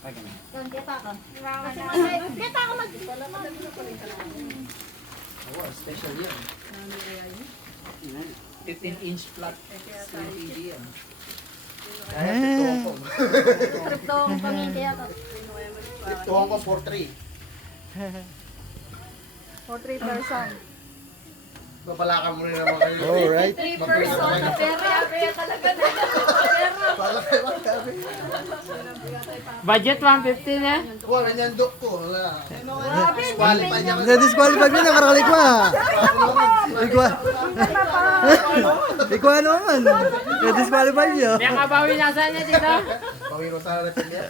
Kita ako. Kita ako mag... Oh, special yan. 15-inch flat screen TV yan. Trip to ang pamilya ko. Trip to Hong Kong for 3. For 3 person. Babalakan mo rin naman kayo. Alright. 3 person na pera. Pera talaga na. Bala kayo magkabi. Budget 150 na. Wala niyan dok ko. Wala. Grabe, Qualify niya. Na-disqualify mo na, karalik mo ah. Ikaw, ikaw ano man. Na-disqualify niyo. May kabawi na saan niya dito? Pawiro sa repel niya.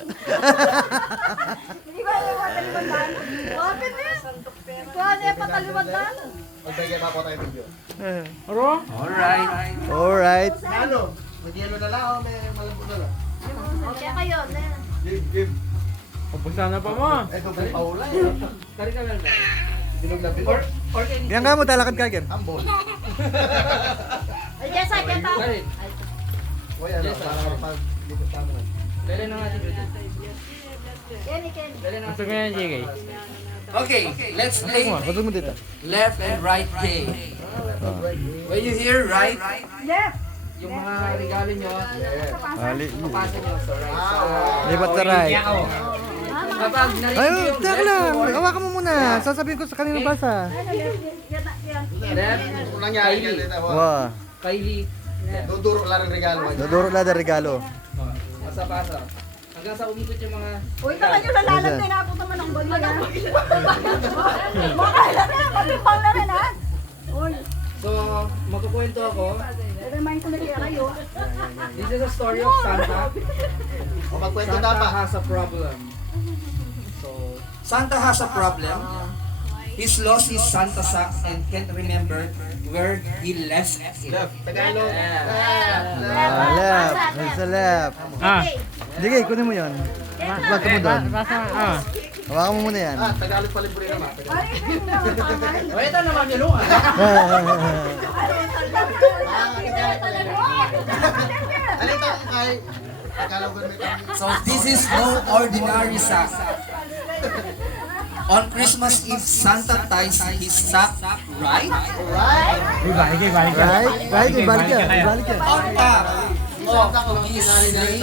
Hindi ko alam yung matalimandan. Bakit eh? Ito ano yung patalimandan? Magbigay pa po tayo video. Ro? Alright. Alright. Ano? May yelo na lang o may malambot na lang? Okay kayo. Game. Pabusa na pa mo. Ito ba yung paula Kari ka lang. Bilog na bilog. Or anything. Yan ka mo, talakad ka again. Ambon. Ay, Jessa, kita. Kari. Uy, ano? Para pag dito sa amin. Dali na nga dito. Kenny, Kenny. Dali na. Gusto ko yan, JK. Okay, let's play Patog mo dito. left and right game. When you hear right, Left. yung mga regalo nyo, Ali. papasa nyo sa right side. Lipat sa right. Kapag Ay, narinig yung teka lang. Hawakan mo muna. Sasabihin ko sa kanina basa. left, Kung nangyari ka dito. Wow. Kylie, Duduro lang ang regalo. Duduro lang na regalo. pasa-pasa. Hanggang sa umikot yung mga... Uy, naman yung lalalan din. Ako naman ang bali yan. Makailan na yan. Matimbang na rin ha. Uy, So, magkukwento ako. remind ko na kayo. This is a story of Santa. O magkwento Santa dapat. has a problem. So, Santa has a problem. He's lost his Santa sack and can't remember where he left it. Tagalog. Left. Sa left. Ah. Sige, kunin mo yun. Huwag ka mo doon. Basta, ah. Hawakan mo muna yan. Tagalog pa libre naman. O, ito naman yung lunga. Alita kay Tagalog may kami. So, this is no ordinary sack. On Christmas Eve, Santa ties his sack right Ibalik ka, ibalik ka. Right, ibalik ka. Ibalik ka. on top of his sleigh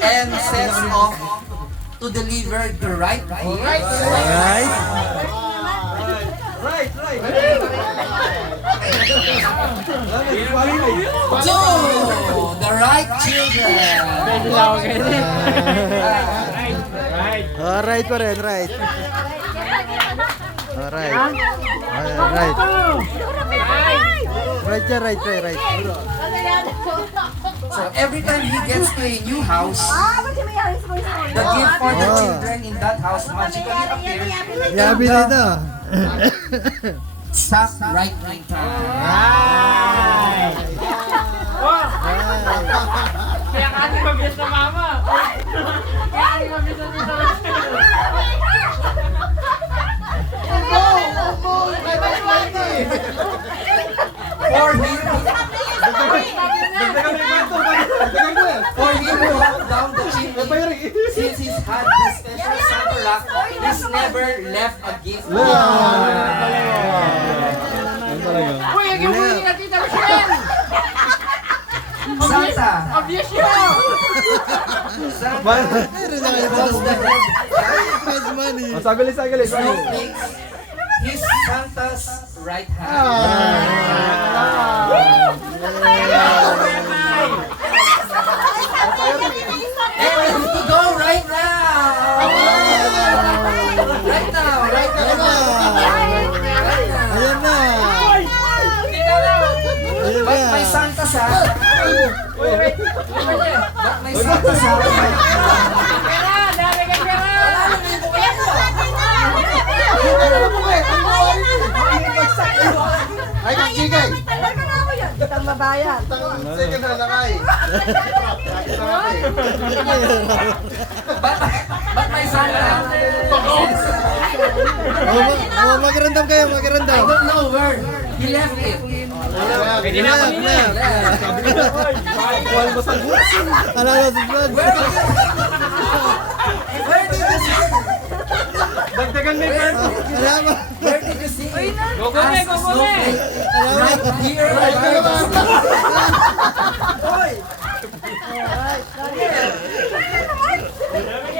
and sets off to deliver the right gift Right. to the right children. Medyo lang ako ganyan. Right. Right pa rin, right. Alright. Right. Right siya, right siya, right. So every time he gets to a new house, Ba't yung may ayos ko yung the gift for the Oh. children in that house magically appears Yabi nito. sack right on time. Right. Oh! Kaya kasi mabilis na mama. Kaya kasi mabilis na dito. For him to walk down the chimney, since he's had this special Santa lock, he's never left a gift. Uy, yung huli na tita Michelle! Santa Obvious yun! was the Mas money. snowflakes, his Santa's right hand. And to go right now! Right now! Right now! Ayan na. Ayan But my na. Santa sa... But my Santa sa... Ay, kikigay. Talaga na ako yan. Itang mabayan. Second na nakay. But my Santa... Magirandam kayo, I magirandam. don't know where he left it. Pwede na ako nila. Alala sa blood. Where Talagang may purpose. Salamat. Where did you see it? Go, go, As go, go, snowflake. Right here.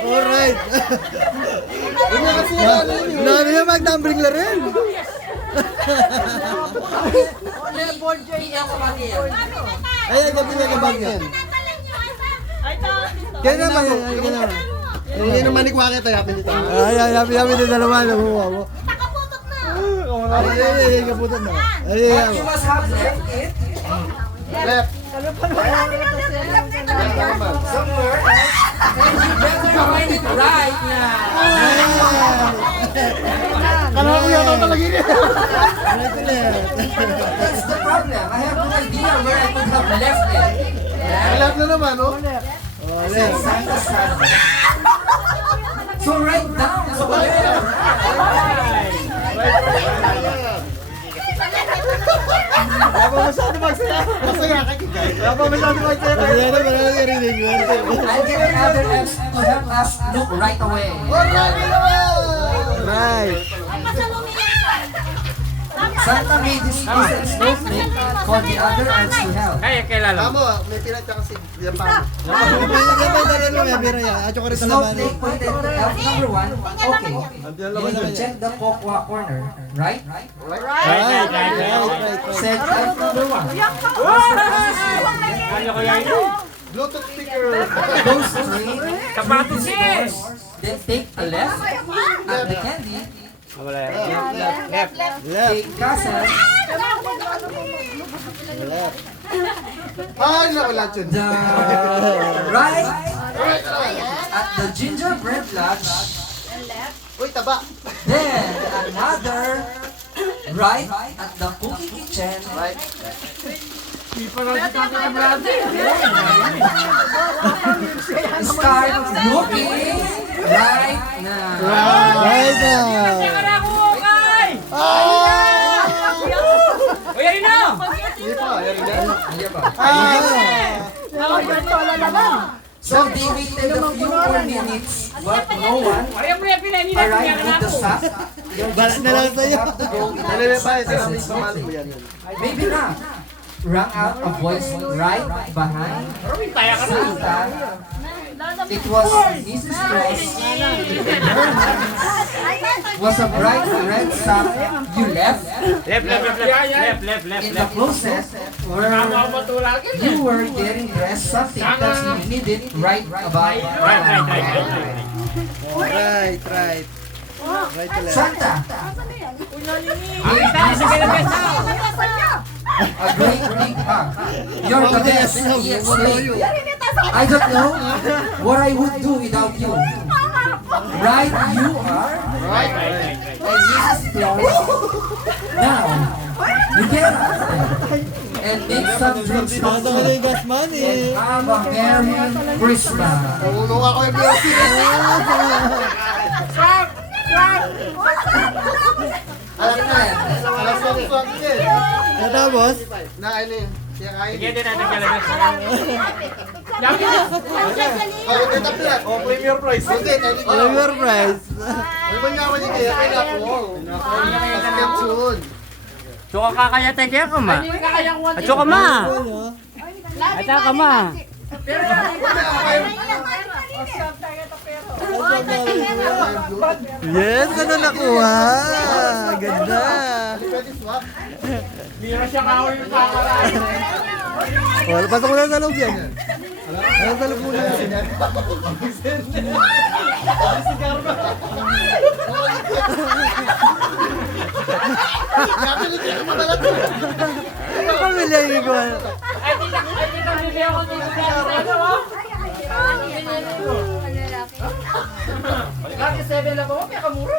Alright. Grabe na mag-tumbling na rin. Ay, gabi na kabag yan. Kaya naman yan, kaya naman. Hindi naman ikuha kita, yapin dito. Ay, yapi na dalawa. Nakuha mo. Nakaputot na. Ay, kaputan na. Ay, But you must have left it Left. somewhere else. And you better find it right now. Kala ko yata talaga yun. That's the problem. I have no idea where I could have left it. Left na naman, oh. Santa Santa. So right down. So where? Wala masyado magsaya. Masaya ka, Kikay. Wala masyado magsaya. Masaya na, wala na narinig. I'll get the other apps to help us look right away. Right. Santa made this decent snowflake for the other ants to help. Kaya kilala. Tamo, may pinatya kasi. Yan pa. Snowflake pointed to elf number 1. Okay. You can check the Kokwa corner, right? Said elf number 1. Kaya ko yan. Bluetooth speaker. Go straight. Kapatos eh. Then take a left at the candy. Take castle. Ay, nawala yun. The right at the gingerbread lodge. Uy, taba. Then another right at the cookie kitchen. Right. Start looking right now. Right now. Uy, ayun na! Hindi pa, yan yan. Hindi pa. Ah. So they waited a few more minutes, but no one Kaya mo yan pinahinin natin arrived yan with the ako. sack. Balat na lang sa'yo. Have to go without Ano pa, ito presents. namin sumali mo yan. Maybe not. Rang out a voice right behind Taya ka na. Santa. It was Mrs. Claus. Was a bright red sack you left in the closet where you were getting dressed, something that you needed right about now. Right. Right to left. Santa, a great big hug. You're the best. He explained. I don't know what I would do without you. Right, you are. And Mrs. Claus. Now, you get up and make some drinks for Nasa ka na food. yung gas money. And have a Merry Christmas. Uno ako yung BLC. Alam na yan. Alam ko ang swag din. Tapos, Na ano yun? Siya kain. Sige din natin kalabas. Oh, ito taplat. Oh, premier price. Okay, alam mo your price. Ano ba nga wali kaya? Kaya ako. Pasok soon. Suka ka kaya tayo ka ma. At suka ma. At ka ma. Yes, ano nakuha? Ganda. Pwede swap. Mira siya kawin yung kakalain. Oh, pasok mo lang sa loob yan. Ano sa loob muna yan? Kapit siya kamalat. Ano pamilya yung ikaw? Ay, tita, bibili ako dito sa ano, ha? Kati 7 lang ako, kaya kamura.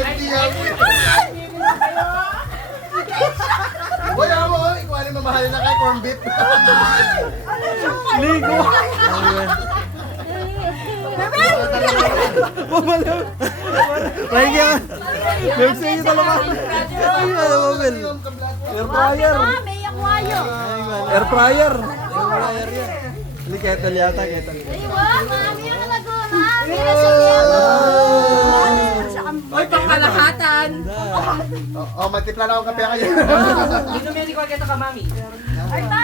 Hindi ako. Boy, ako. Ikaw ano mamahal na kay corn beef. Ligo. Mamalaw. Like yan. Meron sa inyo talaga. Ay, ano mo, Mel? Air fryer. May akwayo. Air fryer. flyer yan. Hindi, kettle yata, kettle. Aywa, mami ang Laguna. Mira sa Tiago. Oy, pangkalahatan. Magtipla na akong kape kayo. Minumili ko kita ka, mami. Ay, ta.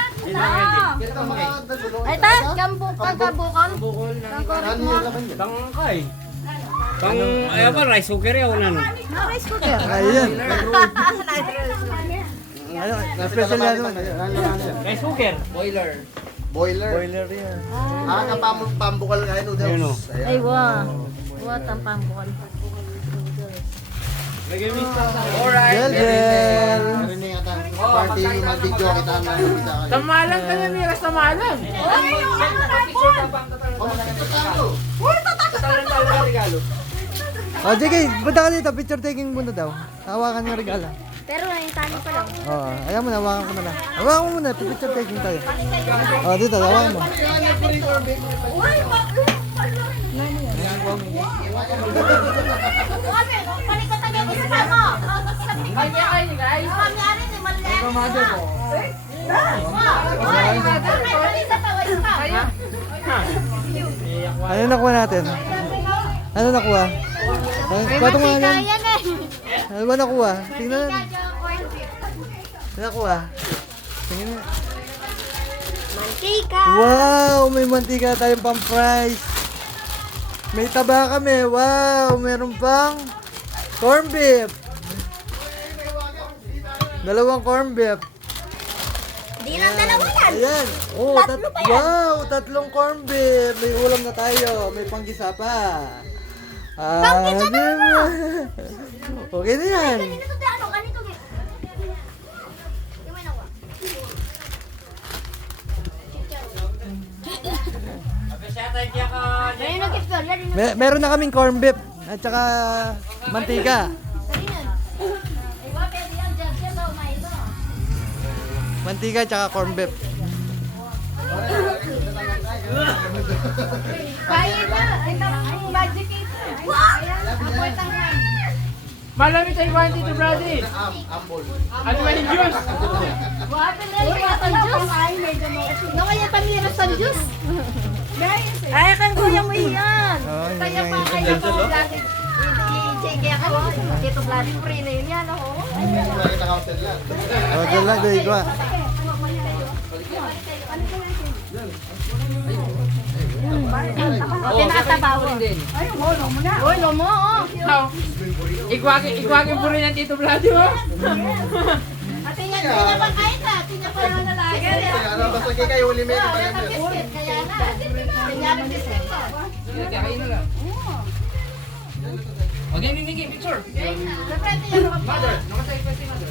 Ay, ta. Kambukan. Bukol na. Ano yung laman niya? Tangkay. Pang, ayaw ba, rice cooker yun, ano? Rice cooker. Ayan. Ayun, na-special yan naman. Rice cooker. Boiler. Boiler. Boiler yan. Pambukal nga yun, Ayun, o. noodles. Ay, wa. Wa, tampambukal. Alright. Gel. Narinig ata. Party yung mag-video kita na kita kayo. Tamalan ka na, Mira, tamalan. Oh, JK, punta ka dito. Picture taking muna daw. Hawakan yung regalo. Pero yung tali pa lang. Oo, ayaw mo na, hawakan ko na lang. Hawakan mo muna, picture taking tayo. Oh, dito, hawakan mo. Uy, palikot ang isa mo. Kanya kayo, guys. Mamyari, di maliit. Pamado ko. Ano nakuha natin? Ano nakuha? Bato nga yan. Yan eh. Ano ba nakuha? Tingnan natin. Ano nakuha? Tingnan na. Mantika. Wow! May mantika tayong pang-fries. May taba kami. Wow! Meron pang corn beef. Dalawang corn beef. Di lang dalawa yan. Ayan. Oh, Tatlo pa yan. wow! Tatlong corn beef. May ulam na tayo. May panggisa pa. Panggisa na diba? Okay na yan. Ganito di ano, ganito di. Yung may nawa. Ayun ang gift card. Yan yung Meron na kaming corn beef at saka mantika. Ay, wa, pwede yan. Diyan daw, may ito. Mantika at saka corn beef. Bayad na. Ang magic ito. Wow! Apoy tangan. Malami tayo ba dito, Brady? Ano ba yung juice? Wow, pinili ka ang juice. Nakaya pamira sa juice. Ay, kan kuya mo yan. Oh, yun Kaya nga pa yun. kaya po lagi. I-check ako. Dito bloody free na yun yan. Oh, Oh, dyan lang, doy ko. tinatabaw. Ay, ulo mo na. Ulo mo, oh. Igwagin po rin ang Tito Brady, oh. Ate yan, tinya pa kahit ha. Tinya pa yung lalaki. Basta kayo uli may Kaya na. Tinya pa biscuit ko. Kakain na lang. Okay, picture. Siyempre, tinya pa. Mother, nakasay pa si Mother.